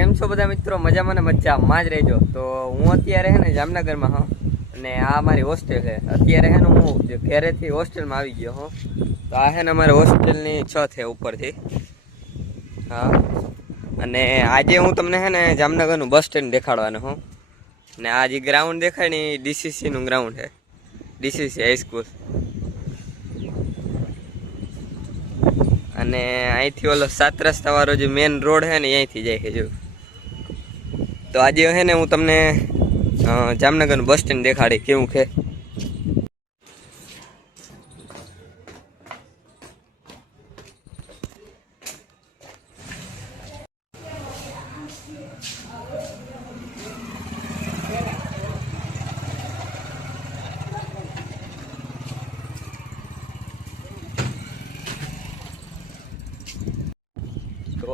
કેમ છો બધા મિત્રો? મજામાં ને મજામાં જ રહેજો. તો હું અત્યારે હે ને જામનગરમાં, હા. અને આ મારી હોસ્ટેલ છે. અત્યારે હે ને હું ઘરેથી હોસ્ટેલમાં આવી ગયો, હું. તો આ હે ને અમારી હોસ્ટેલની છત છે ઉપરથી. હા. અને આજે હું તમને હે ને જામનગરનું બસ સ્ટેન્ડ દેખાડવાનું, હું. ને આ જે ગ્રાઉન્ડ દેખાય ને એ ડીસીસીનું ગ્રાઉન્ડ છે. ડીસીસી હાઈસ્કૂલ અને અહીંથી ઓલો સાત રસ્તાવાળો જે મેઇન રોડ છે ને અહીંથી જાય છે, જો. તો આજે છે ને હું તમને જામનગરનું બસ સ્ટેન્ડ દેખાડી કેવું છે?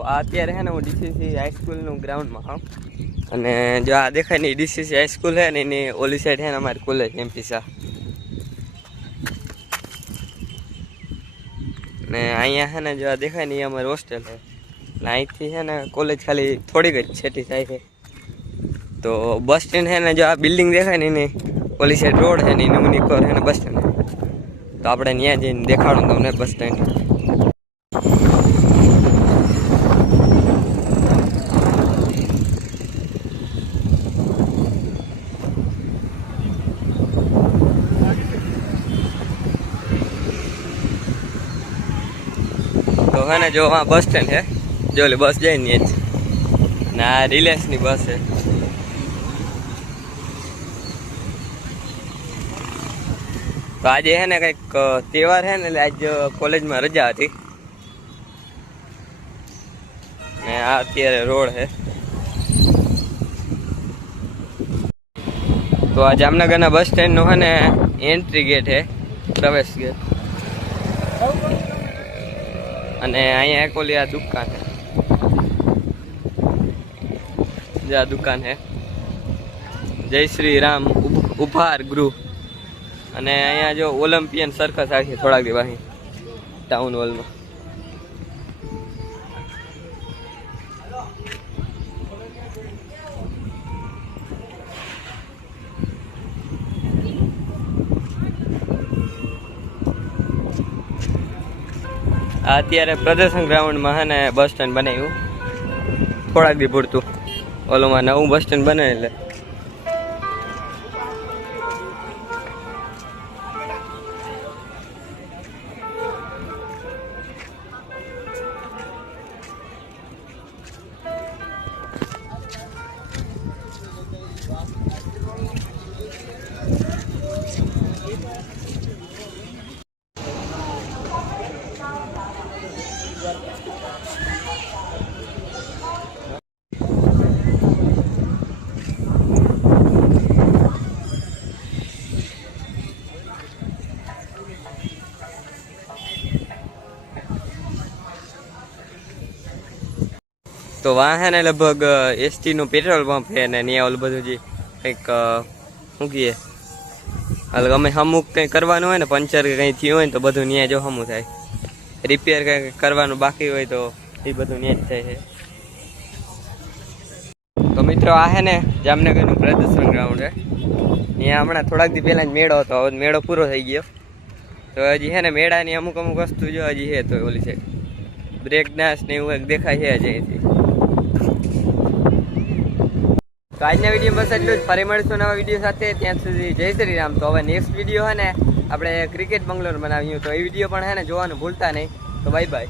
અત્યારે છે ને હું ડીસીસી હાઈસ્કૂલનું ગ્રાઉન્ડમાં હા. અને જો આ દેખાય ને ડીસીસી હાઈસ્કૂલ છે ને એની ઓલી સાઈડ છે ને અમારી કોલેજ એમપી શાહ. ને અહીંયા છે ને જો આ દેખાય ને એ અમારી હોસ્ટેલ છે ને અહીંથી છે ને કોલેજ ખાલી થોડીક જ છેટી થાય છે. તો બસ સ્ટેન્ડ છે ને જો આ બિલ્ડિંગ દેખાય ને એની ઓલી સાઈડ રોડ છે ને એની ઉની પર છે ને બસ સ્ટેન્ડ તો આપણે ત્યાં જઈને દેખાડું તમને બસ સ્ટેન્ડ તો હે ને જો આ બસ સ્ટેન્ડ છે જો એટલે બસ જાય ને જ ને આ રિલાયન્સની બસ છે તો આજે છે ને કંઈક તહેવાર છે ને એટલે આજ કોલેજમાં રજા હતી. ને આ અત્યારે રોડ છે તો આ જામનગરના બસ સ્ટેન્ડનો છે ને એન્ટ્રી ગેટ છે પ્રવેશ ગેટ અને અહીંયા એક ઓલી આ દુકાન જે આ દુકાન છે જય શ્રી રામ ઉપ- ઉપહાર ગૃહ. અને અહીંયા જો ઓલિમ્પિયન સર્કસ આવી છે થોડાક દિવસ ટાઉન હોલમાં અત્યારે પ્રદર્શન ગ્રાઉન્ડમાં હે બસ સ્ટેન્ડ બનાવ્યું. થોડાક દી પૂરતું. ઓલોમાં નવું બસ સ્ટેન્ડ બને એટલે તો વાહને લગભગ એસટી નું પેટ્રોલ પંપ છે ને ત્યાં ઓલું બધું જે કંઈક શું કહીએ? અમે અમુક કંઈ કરવાનું હોય ને, પંચર કે કંઈ થયું હોય ને તો બધું ત્યાં જો હમું થાય. રિપેર કંઈ કરવાનું બાકી હોય તો એ બધું ત્યાં જ થાય છે. તો મિત્રો આ હે ને જામનગરનું પ્રદર્શન ગ્રાઉન્ડ છે. અહીંયા હમણાં થોડાક દી પહેલાં જ મેળો હતો. હવે મેળો પૂરો થઈ ગયો. તો હજી છે ને મેળાની અમુક અમુક વસ્તુ જો હજી છે તો ઓલી છે. બ્રેક ડાન્સ ને એવું એક દેખાય છે હજી અહીંથી. તો આજના વીડિયો બસ એટલું જ. ફરી મળીશું નવા વીડિયો સાથે. ત્યાં સુધી જય શ્રી રામ તો હવે નેક્સ્ટ વીડિયો હે ને, આપણે ક્રિકેટ બંગલોર બનાવ્યું તો એ વીડિયો પણ હે ને જોવાનું ભૂલતા નહીં. તો બાય બાય